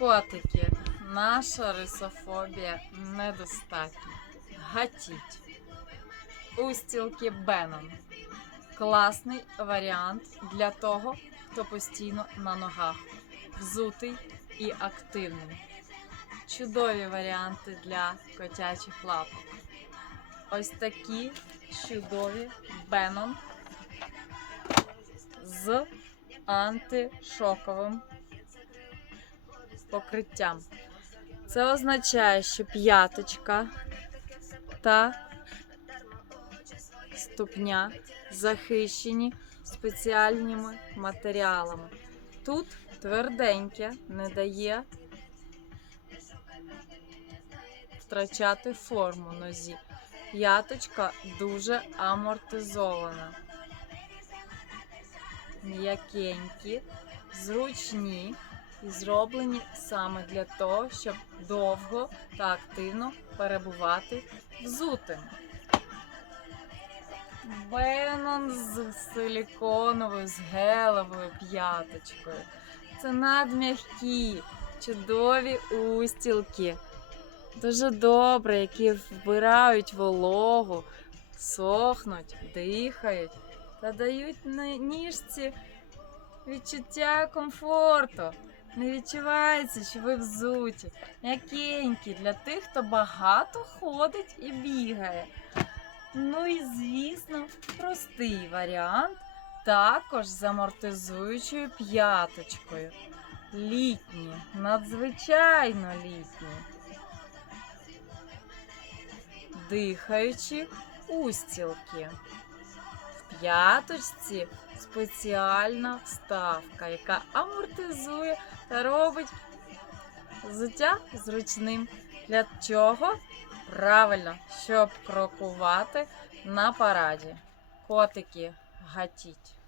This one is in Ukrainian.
Котики, наша рисофобія недостатня. Гатіть. Устілки Беннон. Класний варіант для того, хто постійно на ногах, взутий і активний. Чудові варіанти для котячих лапок. Ось такі чудові Беннон з антишоковим покриттям. Це означає, що п'яточка та ступня захищені спеціальними матеріалами. Тут тверденьке не дає втрачати форму нозі. П'яточка дуже амортизована. М'якенькі, зручні і зроблені саме для того, щоб довго та активно перебувати взутим. Бенон з силіконовою, з гелевою п'яточкою. Це надм'які, чудові устілки. Дуже добре, які вбирають вологу, сохнуть, дихають та дають на ніжці відчуття комфорту. Не відчувається, що ви взуті. М'якенькі для тих, хто багато ходить і бігає. Ну і звісно, простий варіант, також з амортизуючою п'яточкою. Літні, надзвичайно літні. Дихаючі устілки. П'яточці спеціальна вставка, яка амортизує та робить взуття зручним. Для чого? Правильно, щоб крокувати на параді. Котики гатіть.